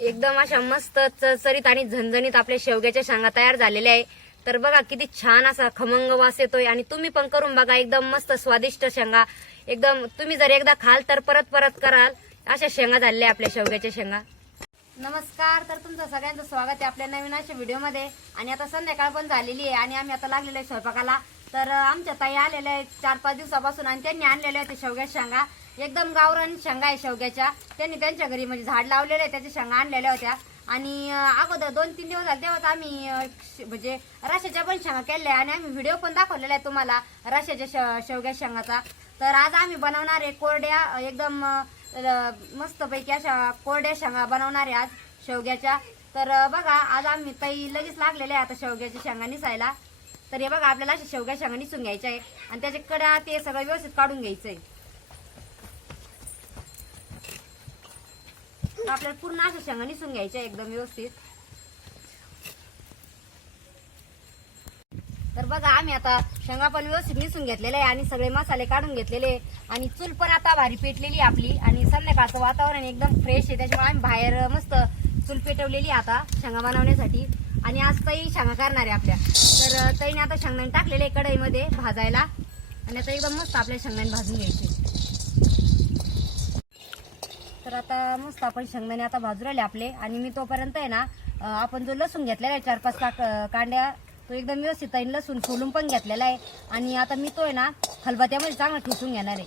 एकदम अशा मस्त चरचरीत आणि झणझणीत आपल्या शेवग्याच्या शेंगा तयार झालेल्या आहे. तर बघा किती छान असा खमंग वास येतोय. आणि तुम्ही पण करून बघा एकदम मस्त स्वादिष्ट शेंगा. एकदम तुम्ही जर एकदा खाल तर परत परत कराल. अशा शेंगा झालेल्या आपल्या शेवग्याच्या शेंगा. नमस्कार तर तुमचं सगळ्यांचं स्वागत आहे आपल्या नवीन अशा व्हिडिओमध्ये. आणि आता संध्याकाळ पण झालेली आहे आणि आम्ही आता लागलेलो आहे स्वयंपाकाला. तर आमच्या ताई आलेल्या आहेत चार पाच दिवसापासून आणि त्यांनी आणलेल्या आहेत शेवग्या शेंगा. एकदम गावरान शेंगा आहे शेवग्याच्या. त्यांनी त्यांच्या घरी म्हणजे झाड लावलेले आहे त्याच्या शेंगा आणलेल्या होत्या. आणि अगोदर दोन तीन दिवस झाले तेव्हाच आम्ही श- म्हणजे रशाच्या पण शेंगा केल्या आणि आम्ही व्हिडिओ पण दाखवलेला आहे तुम्हाला रशाच्या शेवग्या शेंगाचा. तर आज आम्ही बनवणार आहे कोरड्या एकदम मस्तपैकी अशा कोरड्या शेंगा बनवणार आहे आज शेवग्याच्या. तर बघा आज आम्ही काही लगेच लागलेले आहे आता शेवग्याच्या शेंगा निसायला. तर हे बघा आपल्याला अशा शेवग्या शेंगा निसून घ्यायच्या आहे. आणि त्याच्या कड्या ते सगळं व्यवस्थित काढून घ्यायचं आहे. आपल्याला पूर्ण अशा शेंगा निसून घ्यायच्या आहे एकदम व्यवस्थित. तर बघा आम्ही आता शेंगा पण व्यवस्थित निसून घेतलेले आहे आणि सगळे मसाले काढून घेतलेले आहे. आणि चूल पण आता भारी पेटलेली आपली. आणि संध्याकाळचं वातावरण एकदम फ्रेश आहे. त्याच्यामुळे आम्ही बाहेर मस्त चूल पेटवलेली आहे आता शेंगा बनवण्यासाठी. आणि आज तई शेंगा करणार आहे आपल्या. तर तईने आता शेंगदाणे टाकलेले आहे कढईमध्ये भाजायला. आणि आता एकदम मस्त आपल्या शेंगदाणे भाजून घ्यायचे. तर आता मस्त आपण शेंगदाणे आता भाजू राहिले आपले. आणि मी तोपर्यंत आहे ना आपण जो लसूण घेतलेला आहे चार पाच काक कांड्या तो एकदम व्यवस्थित आहे. लसूण सोलून पण घेतलेला आहे. आणि आता मी तो आहे ना खलबत्यामध्ये चांगला ठेचून घेणार आहे.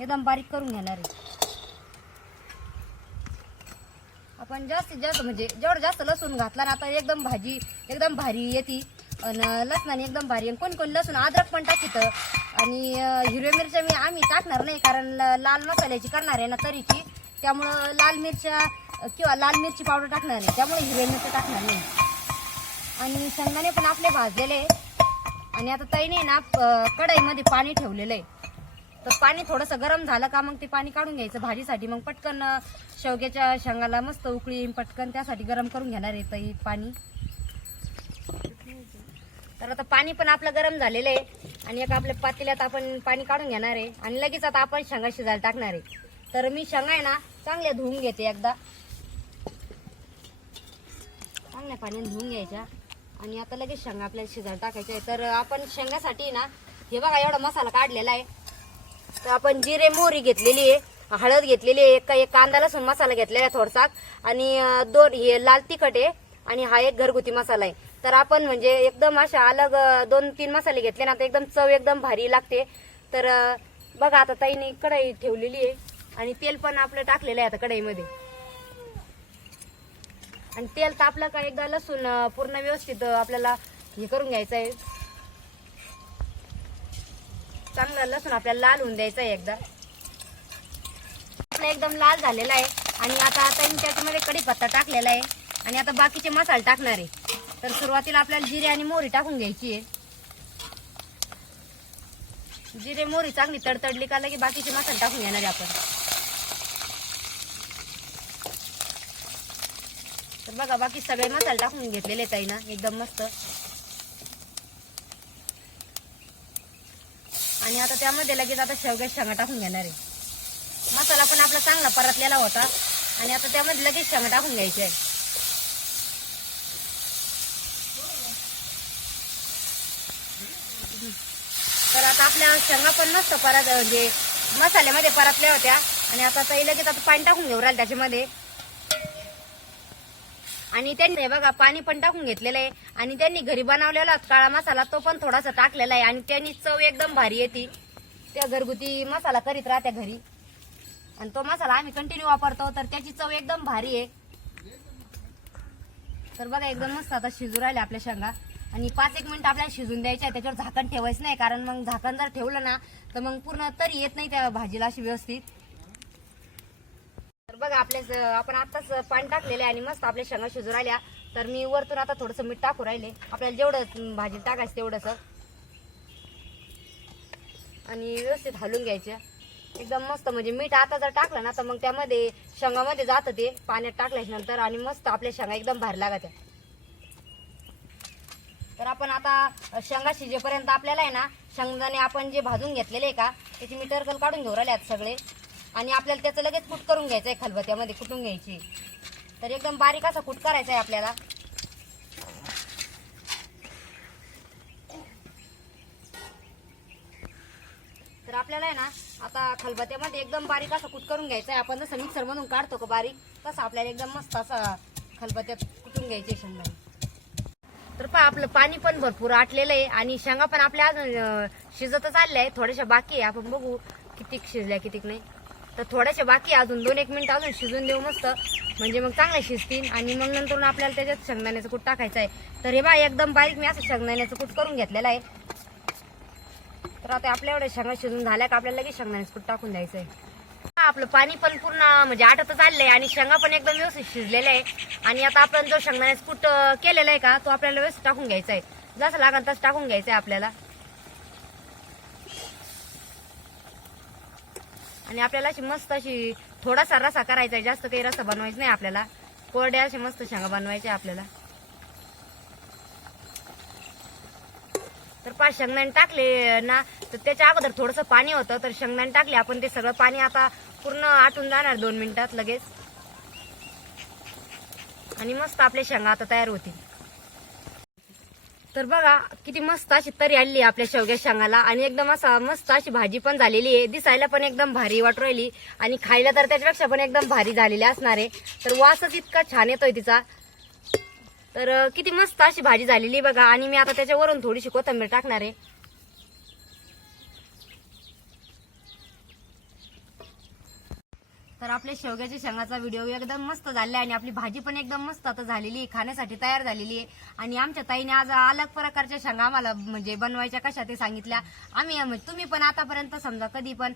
एकदम बारीक करून घेणार आहे. आपण जास्तीत जास्त म्हणजे जेवढं जास्त लसूण घातला ना आता एकदम भाजी एकदम भारी येते. आणि लसणाने एकदम भारी आणि कोण कोण लसूण अद्रक पण टाकीत. आणि हिरव्या मिरच्या मी आम्ही टाकणार नाही कारण लाल मसाल्याची करणार आहे ना तरीची. त्यामुळं लाल मिरच्या किंवा लाल मिरची पावडर टाकणार आहे त्यामुळे हिरव्या मिरच्या टाकणार नाही. आणि शेंगदाणे पण आपले भाजलेले आणि आता ताईने ना कढईमध्ये पाणी ठेवलेलं आहे. तर पाणी थोडंसं गरम झालं का मग ते पाणी काढून घ्यायचं भाजीसाठी. मग पटकन शेवग्याच्या शेंगाला मस्त उकळी पटकन त्यासाठी गरम करून घेणार आहे ताई पाणी. तर आता पाणी पण आपलं गरम झालेलं आहे. आणि एका आपल्या पातेल्यात आपण पाणी काढून घेणार आहे. आणि लगेच आता आपण शेंगा शिजायला टाकणार आहे. तर मी शेंगा आहे ना चांगल्या धुवून घेते एकदा. चांगल्या पाण्याने धुवून घ्यायच्या. आणि आता लगेच शेंगा आपल्याला शिजायला टाकायच्या आहे तर आपण शेंगासाठी ना हे बघा एवढा मसाला काढलेला आहे. तर आपण जिरे मोहरी घेतलेली आहे हळद घेतलेली आहे एक एक कांदा लसूण मसाला घेतलेला आहे थोडसा. आणि दोन हे लाल तिखट आहे आणि हा एक घरगुती मसाला आहे. तर आपण म्हणजे एकदम अशा अलग दोन तीन मसाले घेतले ना तर एकदम चव एकदम भारी लागते. तर बघा आता ताईने कढाई ठेवलेली आहे. आणि तेल पण आपलं टाकलेलं आहे आता कढईमध्ये. आणि तेल तापलं का एकदा लसूण पूर्ण व्यवस्थित आपल्याला हे करून घ्यायचं आहे चांगला लसूण आपल्याला लाल होऊन द्यायचा आहे एकदा. आपला एकदम लाल झालेला आहे. आणि आता आता त्याच्यामध्ये कढीपत्ता टाकलेला आहे. आणि आता बाकीचे मसाले टाकणार आहे. तर सुरुवातीला आपल्याला जिरे आणि मोहरी टाकून घ्यायची आहे. जिरे मोहरी चांगली तडतडली का लगे बाकीचे मसाले टाकून घेणार आहे आपण. तर बघा बाकी सगळे मसाले टाकून घेतलेले आहेत ना एकदम मस्त. आणि आता त्यामध्ये लगेच आता शेवग्या शेंगा टाकून घेणार आहे. मसाला पण आपला चांगला परतलेला होता. आणि आता त्यामध्ये लगेच शेंगा टाकून घ्यायचे आहे तर आता आपल्या शेंगा पण मस्त परत म्हणजे मसाल्यामध्ये परतल्या होत्या. आणि आता ताई लगेच आता पाणी टाकून घेऊ राहिलं त्याच्यामध्ये. आणि त्यांनी बघा पाणी पण टाकून घेतलेलं आहे. आणि त्यांनी घरी बनवलेला काळा मसाला तो पण थोडासा टाकलेला आहे. आणि त्यांनी चव एकदम भारी येते त्या घरगुती मसाला करीत राहत्या घरी. आणि तो मसाला आम्ही कंटिन्यू वापरतो तर त्याची चव एकदम भारी आहे. तर बघा एकदम मस्त आता शिजू राहिले आपल्या शेंगा. आणि पाच एक मिनिट आपल्याला शिजून द्यायचे आहे त्याच्यावर झाकण ठेवायचं नाही कारण मग झाकण जर ठेवलं ना तर मग पूर्ण तरी येत नाही त्या भाजीला अशी व्यवस्थित. बघा आपल्या आपण आताच पाणी टाकलेलं आहे आणि मस्त आपल्या शेंगा शिजू राहिल्या. तर मी वरतून आता थोडंसं मीठ टाकू राहिले. आपल्याला जेवढं भाजी टाकायचं तेवढंच आणि व्यवस्थित हलून घ्यायचं. एकदम मस्त म्हणजे मीठ आता जर टाकलं ना तर मग त्यामध्ये शेंगामध्ये जातं ते पाण्यात टाकल्याच्या नंतर आणि मस्त आपल्या शेंगा एकदम भारी लागत तर आपण आता शेंगा शिजेपर्यंत आपल्याला आहे ना शेंगदाणे आपण जे भाजून घेतलेले आहे का त्याची मी टरकल काढून घेऊ राहिले आहेत सगळे. आणि आपल्याला त्याचं लगेच कुट करून घ्यायचं आहे खलबत्यामध्ये कुटून घ्यायची. तर एकदम बारीक असा कुट करायचा आहे आपल्याला. तर आपल्याला आहे ना आता खलबत्यामध्ये एकदम बारीक असा कुट करून घ्यायचा आहे. आपण जसं मिक्सर मधून काढतो का बारीक तसं आपल्याला एकदम मस्त असा खलबत्यात कुटून घ्यायचे शेंगा तर पहा आपलं पाणी पण भरपूर आटलेलं आहे आणि शेंगा पण आपल्या अजून शिजतच आल्या आहे थोड्याशा बाकी आहे. आपण बघू किती शिजल्या कितीक नाही. तर थोड्याशा बाकी अजून दोन एक मिनिट अजून शिजून देऊ मस्त. म्हणजे मग चांगल्या शिजतील. आणि मग नंतर आपल्याला त्याच्यात शेंगदाण्याचं कूट टाकायचं आहे. तर हे बा एकदम बारीक मी असं शेंगदाण्याचं कूट करून घेतलेलं आहे. तर आता आपल्या एवढ्या शेंगा शिजून झाल्या का आपल्याला लगेच शेंगदाण्याचं कूट टाकून द्यायचं आहे. आपलं पाणी पण पूर्ण म्हणजे आटतच आहे आणि शेंगा पण एकदम व्यवस्थित शिजलेलं आहे. आणि आता आपण जो शेंगदाण्याचं कूट केलेला आहे का तो आपल्याला व्यवस्थित टाकून घ्यायचा आहे. जसं लागेल तसं टाकून घ्यायचं आहे आपल्याला. आणि आपल्याला अशी मस्त अशी थोडासा रसा करायचा आहे. जास्त काही रसा बनवायचा नाही आपल्याला. कोरड्या अशा मस्त शेंगा बनवायच्या आपल्याला. तर पाच शेंगदाणे टाकले ना तर त्याच्या अगोदर थोडंसं पाणी होतं तर शेंगदाणे टाकले. आपण ते सगळं पाणी आता पूर्ण आटून जाणार दोन मिनिटात लगेच. आणि मस्त आपले शेंगा आता तयार होतील. तर बघा किती मस्त अशी तरी आणली आपल्या शेवग्या शेंगाला. आणि एकदम असा मस्त अशी भाजी पण झालेली आहे. दिसायला पण एकदम भारी वाटू राहिली. आणि खायला तर त्याच्यापेक्षा पण एकदम भारी झालेली असणार आहे. तर वासच इतका छान येतोय तिचा. तर किती मस्त अशी भाजी झालेली आहे बघा. आणि मी आता त्याच्यावरून थोडीशी कोथंबीर टाकणार आहे. तर आपल्या शेवग्याच्या शेंगाचा व्हिडिओ एकदम मस्त झाला आणि आपली भाजी पण एकदम मस्त आता झालेली आहे. खाण्यासाठी तयार झालेली आहे. आणि आमच्या ताईने आज अलग प्रकारच्या शेंगा आम्हाला म्हणजे बनवायच्या कशा ते सांगितल्या. आम्ही म्हणजे तुम्ही पण आतापर्यंत समजा कधी पण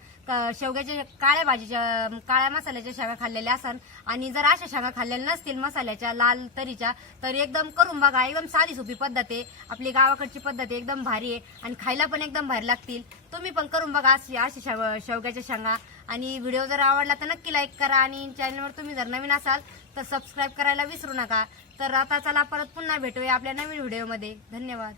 शेवग्याच्या काळ्या भाजीच्या काळ्या मसाल्याच्या शेंगा खाल्लेल्या असन आणि जर अशा शेंगा खाल्लेल्या नसतील मसाल्याच्या लाल तरीच्या तर एकदम करून बघा एकदम साधी सोपी पद्धत आहे. आपली गावाकडची पद्धत आहे एकदम भारी आहे आणि खायला पण एकदम भारी लागतील. तुम्ही पण करून बघा अशी अशी शेवग्याच्या शेंगा. आणि व्हिडिओ जर आवडला तर नक्की लाईक करा आणि चॅनलवर तुम्ही जर नवीन असाल तर सबस्क्राईब करायला विसरू नका. तर आता चला परत पुन्हा भेटूया आपल्या नवीन व्हिडिओमध्ये. धन्यवाद.